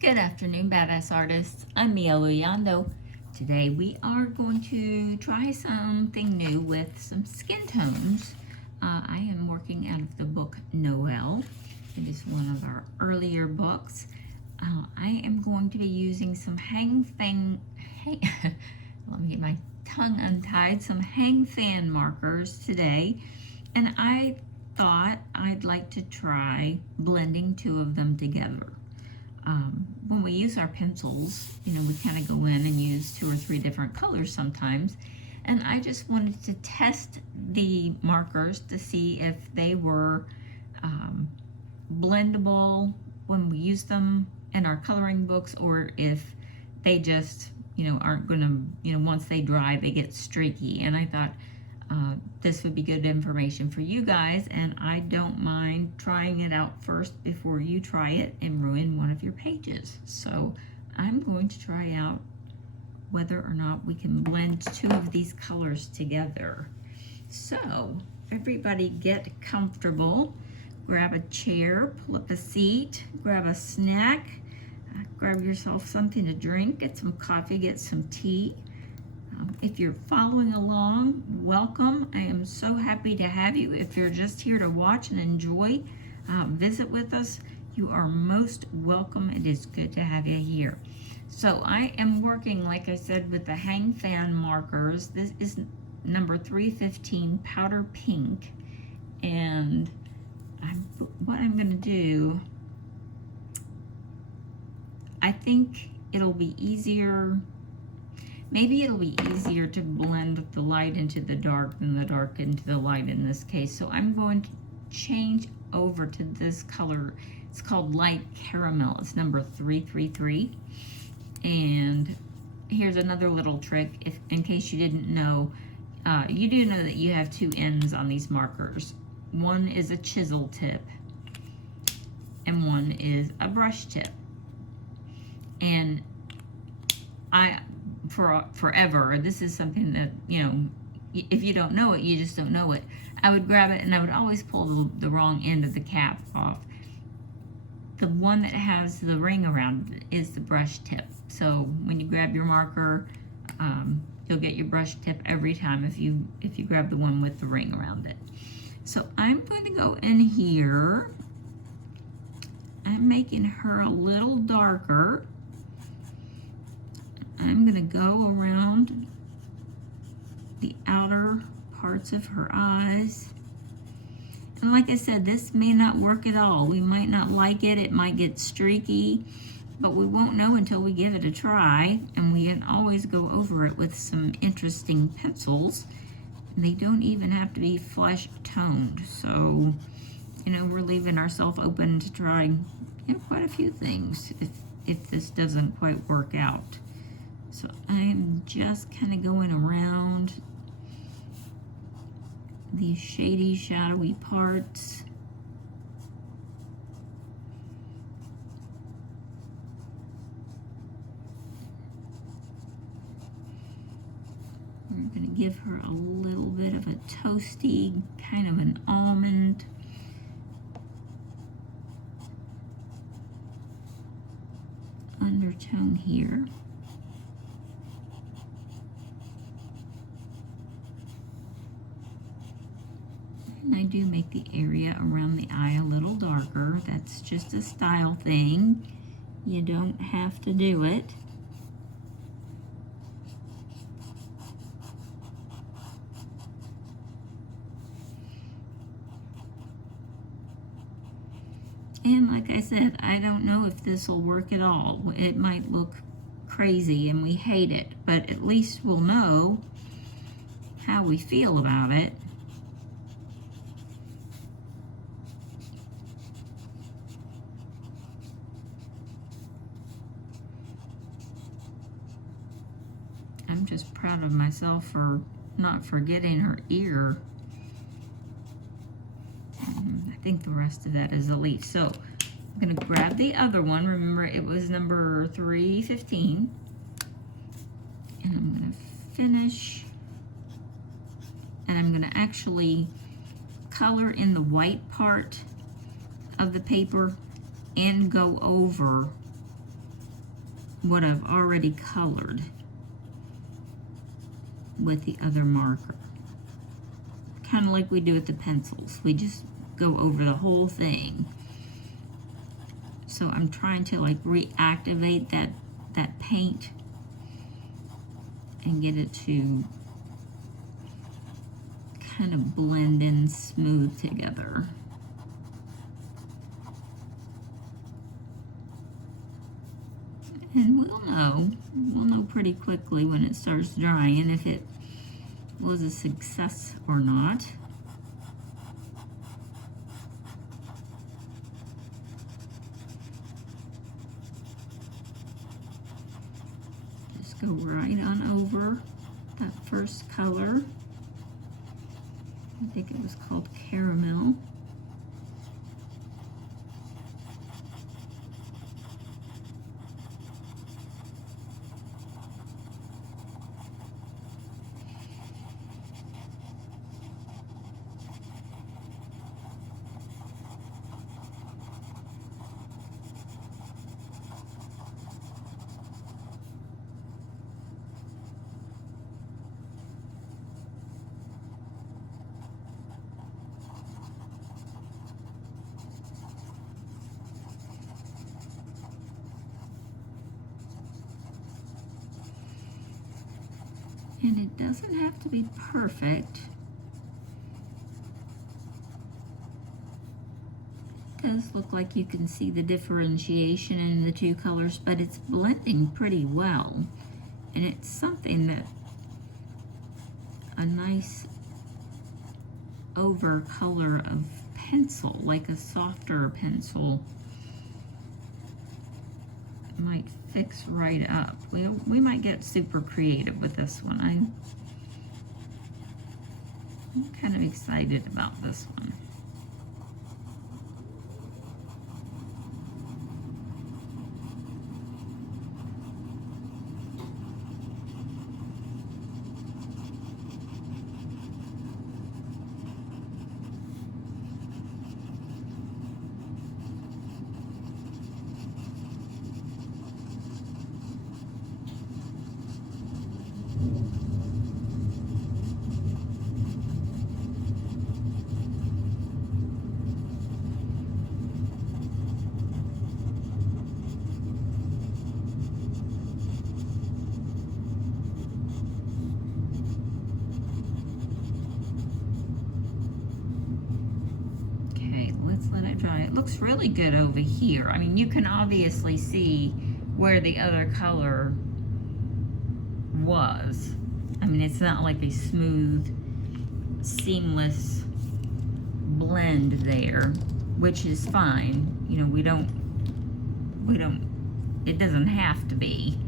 Good afternoon, badass artists. I'm Mia Luyando. Today we are going to try something new with some skin tones. I am working out of the book Noel. It is one of our earlier books. I am going to be using some let me get my tongue untied, some Hangfan markers today. And I thought I'd like to try blending two of them together. When we use our pencils, we kind of go in and use 2 or 3 different colors sometimes. And I just wanted to test the markers to see if they were blendable when we use them in our coloring books, or if they just, aren't going to, once they dry, they get streaky. And I thought this would be good information for you guys, and I don't mind trying it out first before you try it and ruin one of your pages. So I'm going to try out whether or not we can blend 2 of these colors together. So everybody get comfortable. Grab a chair, pull up a seat, grab a snack, grab yourself something to drink, get some coffee, get some tea. If you're following along, welcome. I am so happy to have you. If you're just here to watch and enjoy, visit with us, you are most welcome. It is good to have you here. So I am working, like I said, with the Hangfan markers. This is number 315 powder pink. And what I'm going to do, I think it'll be easier. Maybe it'll be easier to blend the light into the dark than the dark into the light in this case. So I'm going to change over to this color. It's called light caramel. It's number 333. And here's another little trick, in case you didn't know. You do know that you have 2 ends on these markers. One is a chisel tip, and one is a brush tip. And forever, this is something that, if you don't know it, you just don't know it. I would grab it and I would always pull the wrong end of the cap off. The one that has the ring around it is the brush tip. So when you grab your marker, you'll get your brush tip every time if you grab the one with the ring around it. So I'm going to go in here. I'm making her a little darker. I'm going to go around the outer parts of her eyes. And like I said, this may not work at all. We might not like it. It might get streaky, but we won't know until we give it a try. And we can always go over it with some interesting pencils. They don't even have to be flesh toned. So, we're leaving ourselves open to try quite a few things if this doesn't quite work out. So I'm just kind of going around these shady, shadowy parts. We're going to give her a little bit of a toasty, kind of an almond undertone here. And I do make the area around the eye a little darker. That's just a style thing. You don't have to do it. And like I said, I don't know if this will work at all. It might look crazy and we hate it, but at least we'll know how we feel about it. I'm just proud of myself for not forgetting her ear. I think the rest of that is a leaf. So I'm going to grab the other one. Remember, it was number 315. And I'm going to finish. And I'm going to actually color in the white part of the paper and go over what I've already colored with the other marker. Kind of like we do with the pencils. We just go over the whole thing. So I'm trying to like reactivate that paint and get it to kind of blend in smooth together. And we'll know pretty quickly when it starts drying if it was a success or not. Just go right on over that first color. I think it was called caramel. And it doesn't have to be perfect. It does look like you can see the differentiation in the two colors, but it's blending pretty well. And it's something that a nice over color of pencil, like a softer pencil, might fix right up. We might get super creative with this one. I'm kind of excited about this one. Let it dry. It looks really good over here. I mean, you can obviously see where the other color was. I mean, it's not like a smooth, seamless blend there, which is fine. You know, it doesn't have to be.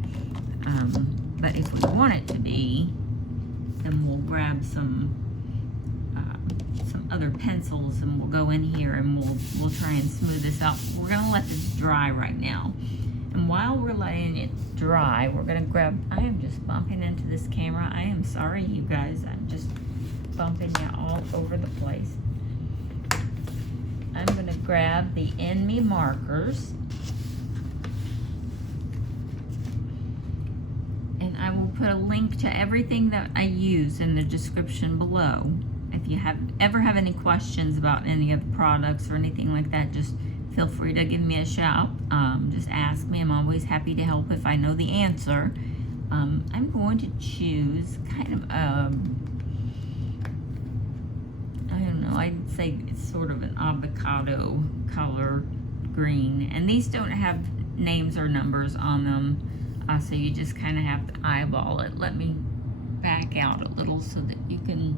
But if we want it to be, then we'll grab some other pencils and we'll go in here and we'll try and smooth this out. We're gonna let this dry right now. And while we're letting it dry, we're gonna grab, I am just bumping into this camera. I am sorry, you guys. I'm just bumping you all over the place. I'm gonna grab the Enmy Markers. And I will put a link to everything that I use in the description below. If you ever have any questions about any of the products or anything like that, just feel free to give me a shout. Just ask me. I'm always happy to help if I know the answer. I'm going to choose kind of I don't know, I'd say it's sort of an avocado color green. And these don't have names or numbers on them, so you just kind of have to eyeball it. Let me back out a little so that you can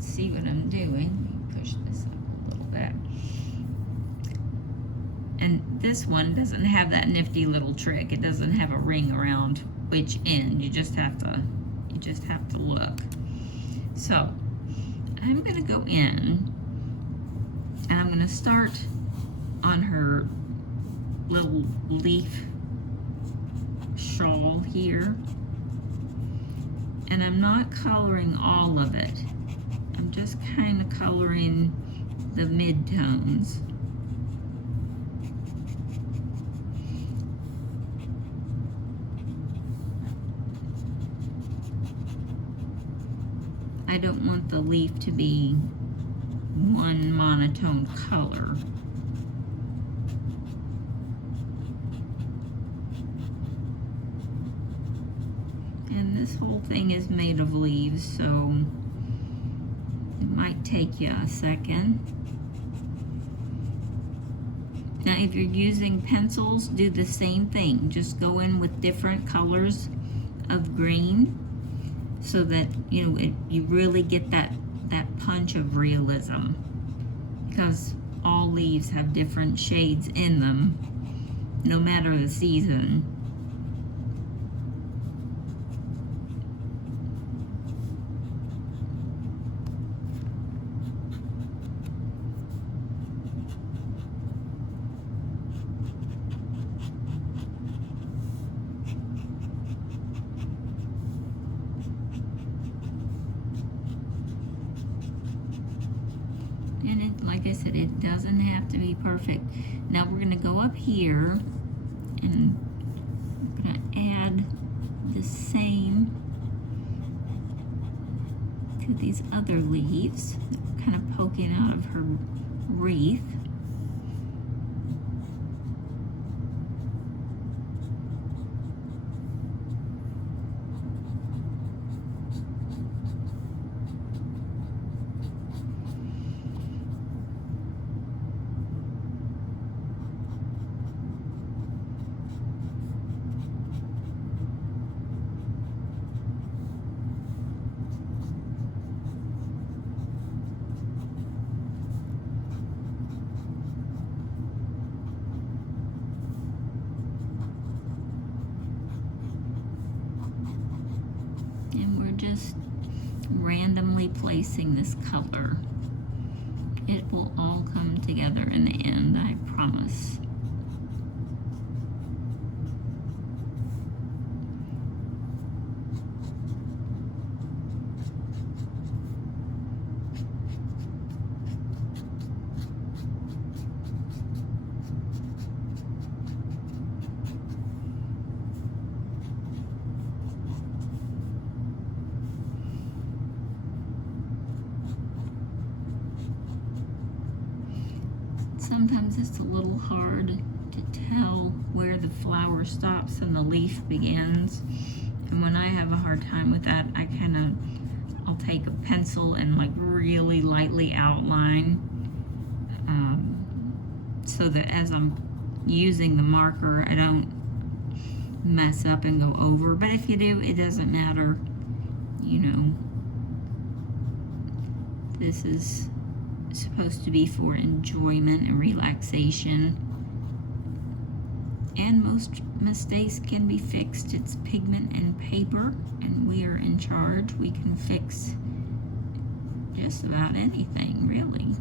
see what I'm doing. Push this up a little bit. And this one doesn't have that nifty little trick. It doesn't have a ring around which end. You just have to look. So I'm gonna go in and I'm gonna start on her little leaf shawl here. And I'm not coloring all of it. I'm just kind of coloring the mid-tones. I don't want the leaf to be one monotone color. And this whole thing is made of leaves, so it might take you a second. Now if you're using pencils, do the same thing. Just go in with different colors of green so that, you know, you really get that punch of realism, because all leaves have different shades in them, no matter the season. And it, like I said, it doesn't have to be perfect. Now we're going to go up here and I'm going to add the same to these other leaves that are kind of poking out of her wreath. And we're just randomly placing this color. It will all come together in the end, I promise. Sometimes it's a little hard to tell where the flower stops and the leaf begins. And when I have a hard time with that, I'll take a pencil and like really lightly outline, so that as I'm using the marker, I don't mess up and go over. But if you do, it doesn't matter. You know, this is supposed to be for enjoyment and relaxation, and most mistakes can be fixed. It's pigment and paper, and we are in charge. We can fix just about anything, really.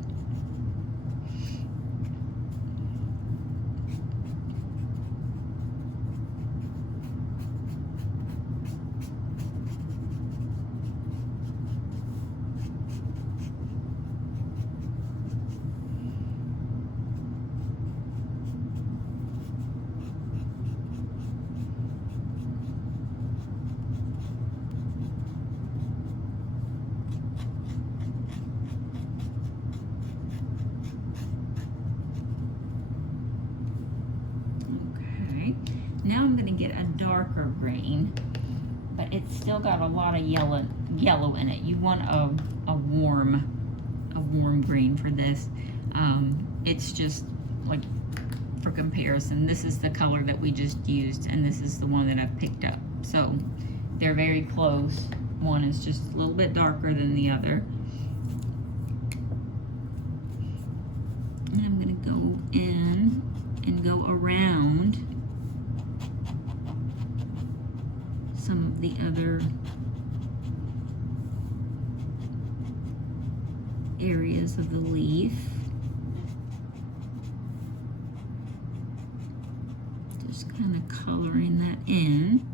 Now I'm going to get a darker green, but it's still got a lot of yellow in it. You want a warm green for this. It's just like for comparison, this is the color that we just used, and this is the one that I've picked up. So they're very close. One is just a little bit darker than the other. And I'm going to go in and go around some of the other areas of the leaf. Just kind of coloring that in.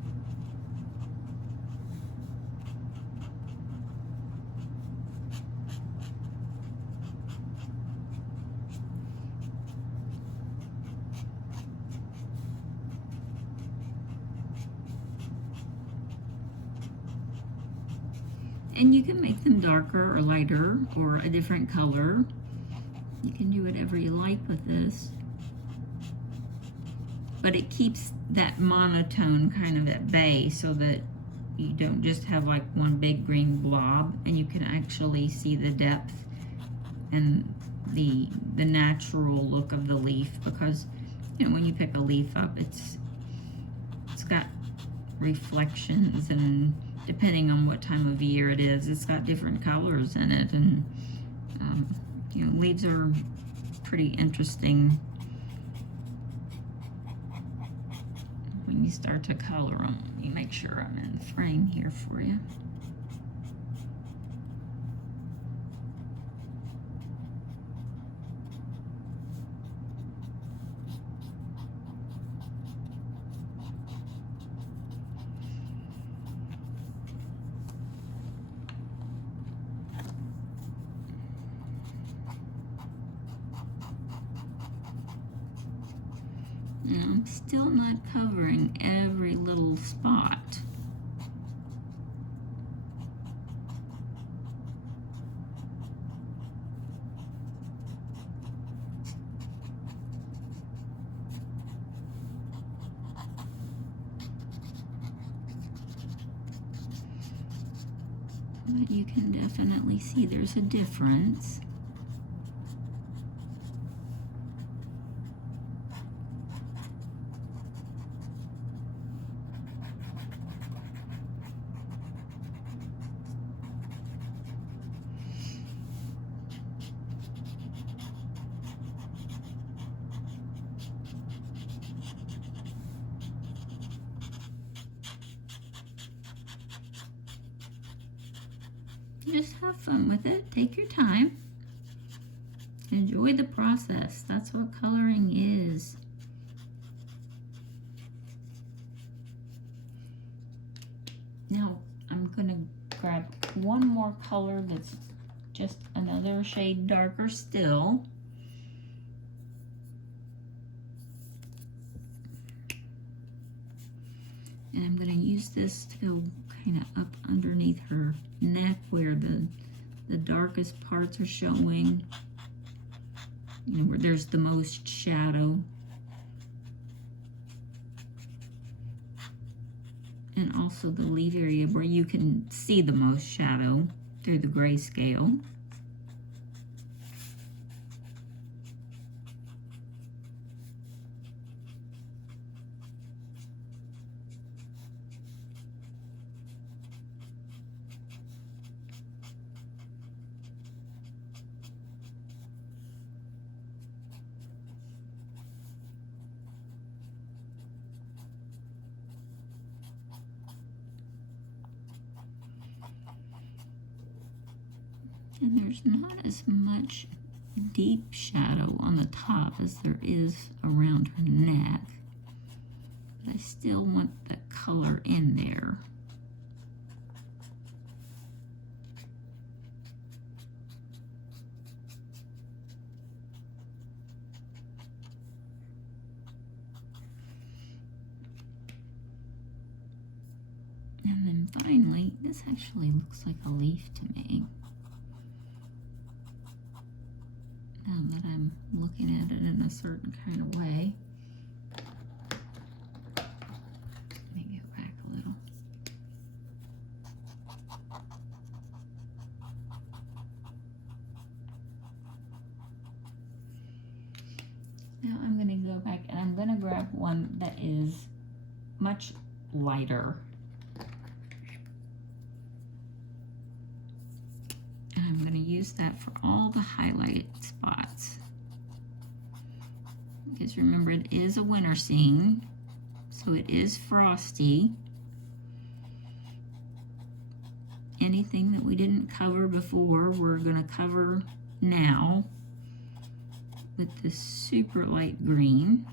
And you can make them darker or lighter or a different color. You can do whatever you like with this. But it keeps that monotone kind of at bay so that you don't just have like one big green blob, and you can actually see the depth and the natural look of the leaf, because you know when you pick a leaf up, it's got reflections, and depending on what time of year it is, it's got different colors in it, and you know, leaves are pretty interesting when you start to color them. Let me make sure I'm in frame here for you. And I'm still not covering every little spot. But you can definitely see there's a difference. Just have fun with it. Take your time. Enjoy the process. That's what coloring is. Now I'm going to grab one more color that's just another shade darker still. And I'm going to use this to go kind of up underneath her neck where the darkest parts are showing, you know, where there's the most shadow. And also the leaf area where you can see the most shadow through the grayscale. And there's not as much deep shadow on the top as there is around her neck, but I still want the color in there. And then finally, this actually looks like a leaf to me. Now that I'm looking at it in a certain kind of way. Let me go back a little. Now I'm going to go back and I'm going to grab one that is much lighter. I'm going to use that for all the highlighted spots. Because remember, it is a winter scene, so it is frosty. Anything that we didn't cover before, we're going to cover now with this super light green.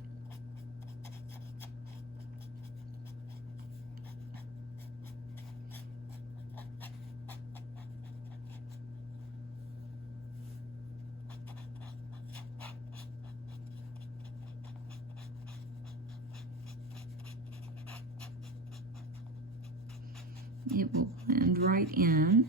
It will blend right in.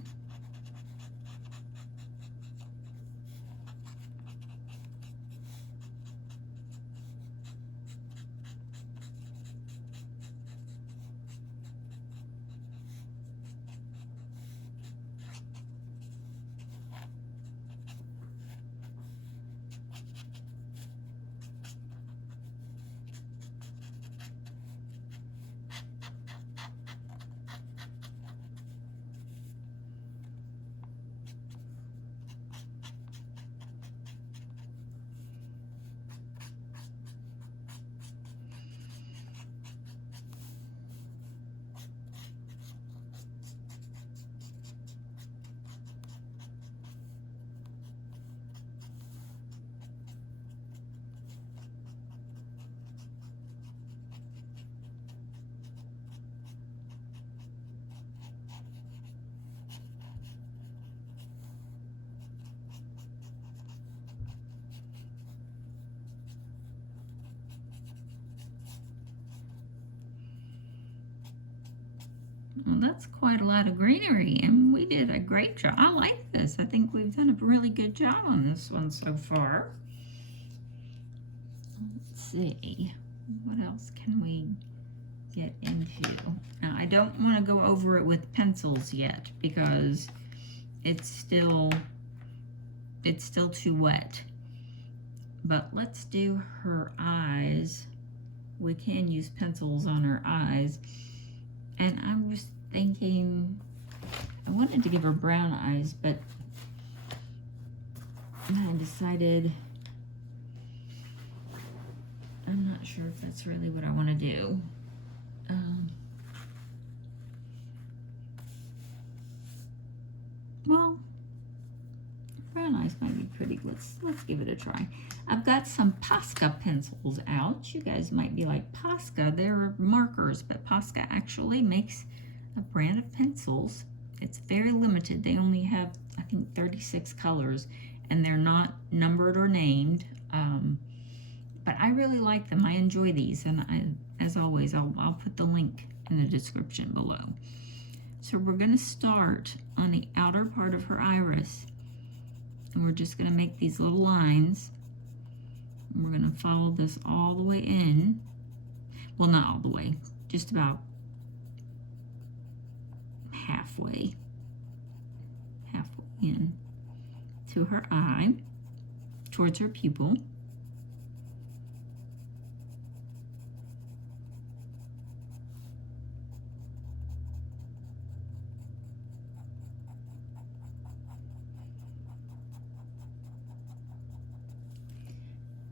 Well, that's quite a lot of greenery, and we did a great job. I like this. I think we've done a really good job on this one so far. Let's see, what else can we get into? Now, I don't want to go over it with pencils yet because it's still too wet. But let's do her eyes. We can use pencils on her eyes. And I was thinking, I wanted to give her brown eyes, but I decided I'm not sure if that's really what I want to do. Well, brown eyes might be pretty. Let's give it a try. I've got some Posca pencils out. You guys might be like, Posca, they're markers, but Posca actually makes a brand of pencils. It's very limited. They only have, I think, 36 colors, and they're not numbered or named. But I really like them. I enjoy these, and as always, I'll put the link in the description below. So we're going to start on the outer part of her iris, and we're just going to make these little lines. And we're going to follow this all the way in. Well, not all the way, just about halfway in to her eye, towards her pupil.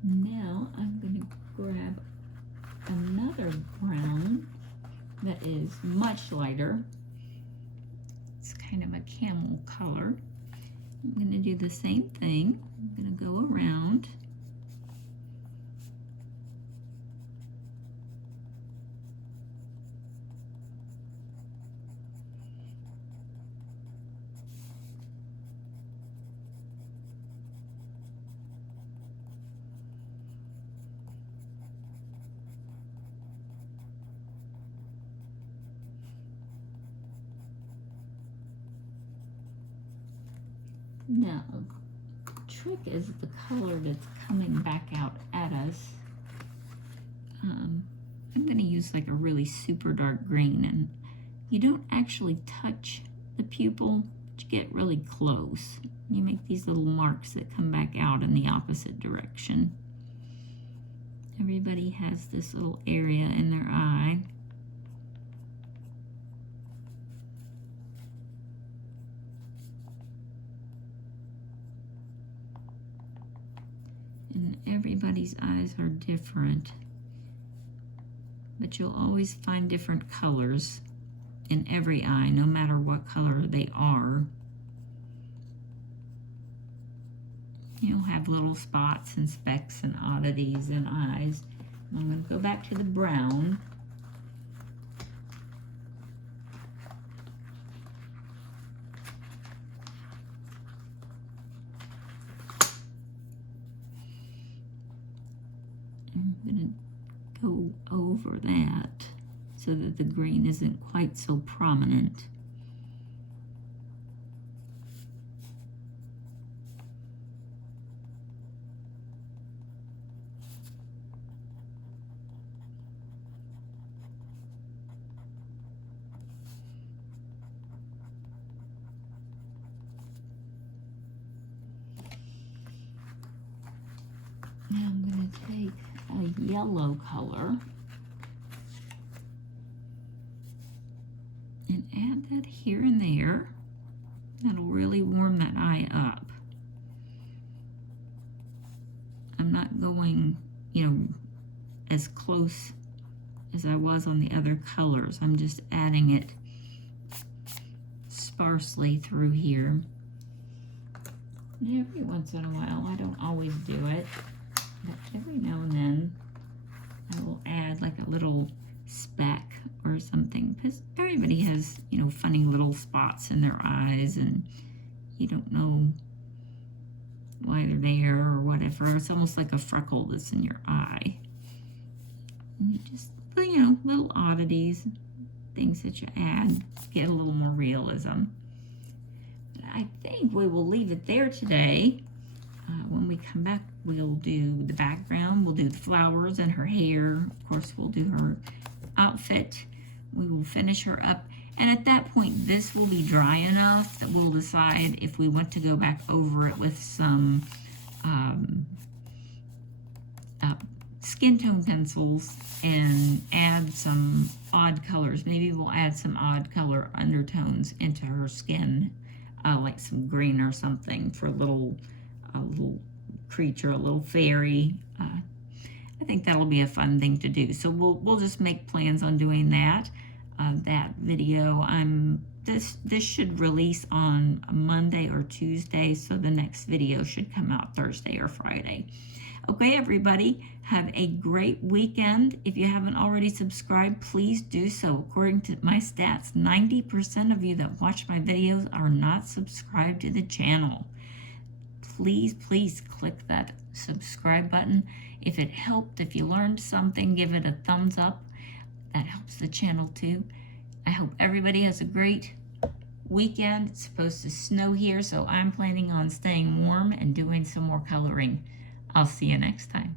Now I'm going to grab another brown that is much lighter. It's kind of a camel color. I'm going to do the same thing. I'm going to go around. Now, the trick is the color that's coming back out at us. I'm going to use like a really super dark green, and you don't actually touch the pupil, but you get really close. You make these little marks that come back out in the opposite direction. Everybody has this little area in their eye. And everybody's eyes are different, but you'll always find different colors in every eye, no matter what color they are. You'll have little spots and specks and oddities in eyes. I'm going to go back to the brown. I'm going to go over that so that the green isn't quite so prominent. Now I'm going to take a yellow color and add that here and there. That'll really warm that eye up. I'm not going, as close as I was on the other colors. I'm just adding it sparsely through here. And every once in a while, I don't always do it, but every now and then I will add like a little speck or something, because everybody has, funny little spots in their eyes, and you don't know why they're there or whatever. It's almost like a freckle that's in your eye. And you just, little oddities. things that you add get a little more realism. But I think we will leave it there today. When we come back, we'll do the background, we'll do the flowers and her hair. Of course, we'll do her outfit. We will finish her up. And at that point, this will be dry enough that we'll decide if we want to go back over it with some skin tone pencils and add some odd colors. Maybe we'll add some odd color undertones into her skin, like some green or something for a little creature, a little fairy. I think that'll be a fun thing to do. So we'll just make plans on doing that. That video, this should release on a Monday or Tuesday, so the next video should come out Thursday or Friday. Okay, everybody, have a great weekend. If you haven't already subscribed, please do so. According to my stats, 90% of you that watch my videos are not subscribed to the channel. Please, please click that subscribe button. If it helped, if you learned something, give it a thumbs up. That helps the channel too. I hope everybody has a great weekend. It's supposed to snow here, so I'm planning on staying warm and doing some more coloring. I'll see you next time.